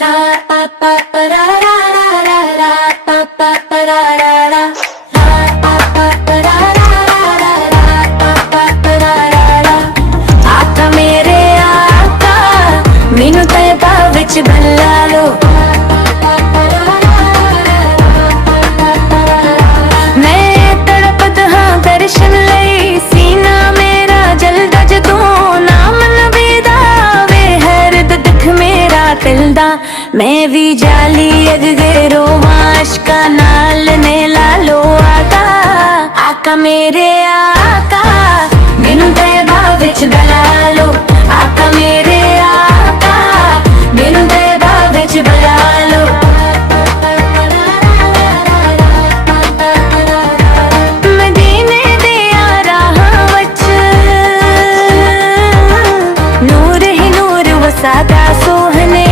आका मेरे आका मैनू तैबा विच बल्ला लो। मैं तड़पत हाँ दर्शन लई सीना मेरा जलदा जदों नाम नबी दा वे हरद दिख मेरा तिलदा। मैं भी जाली अगे रोमाश का नाल ने ला लो आका। आका मेरे आका मैनू तैबा विच बला लो। आका मेरे आका मैनू तैबा विच बला लो। मदीने दे राहां वच नूर ही नूर वसादा सोहने।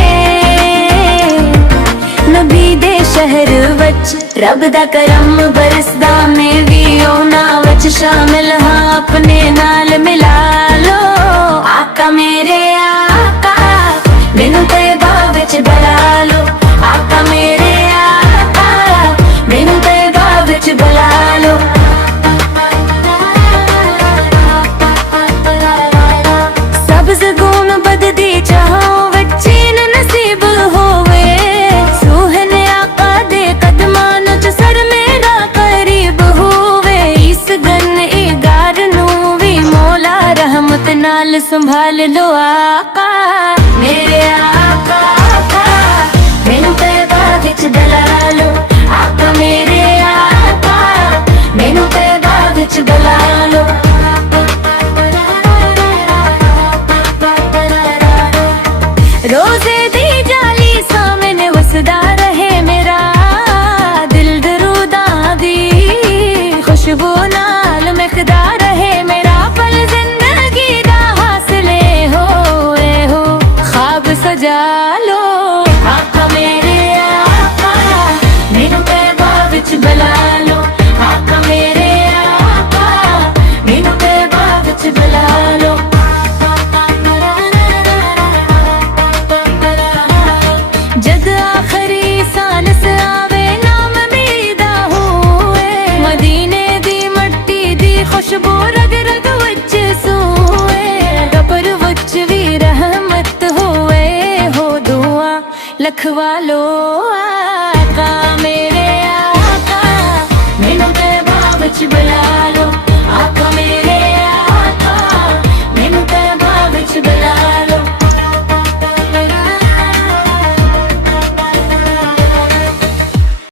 नबी दे शहर वच रब दा करम बरसदा। मैं भी उन्हां वच शामिल हाँ अपने नाल मिला लो। आका मेरे आका मैनू तैबा विच बला लो। आका मेरे आका मैनू तैबा विच बला लो। सब्ज़ गून बददी चाहों वच्ची नसीब होवे। सोहने आका दे कदमां च सर मेरा करीब होवे। इस गन इगार नू भी मौला रहमत नाल संभाल लो। आका मेरे आका मैनू तैबा विच बला लो। आका मेरे आका मैनू तैबा विच बला लो। रोजे दी जाली सामने वसदा रहे मेरा दिल दरूदा दी खुशबू नाल महकदा रहे मेरा पल जिंदगी दा हासिले होए हो ख्वाब सजा लो। आका मेरे आका मैनू तैबा विच बला लो। आका मेरे आका मैनू तैबा विच बला लो। जद आखरी सांस आवे नाम मेरा होए। मदीने दी मट्टी दी खुशबू रग रग विच सोए। कब्र विच भी रहमत होए हो दुआ लखवा लो। आका मेरे आका मैनू तैबा विच बला लो। आका मेरे आका मैनू तैबा विच बला लो।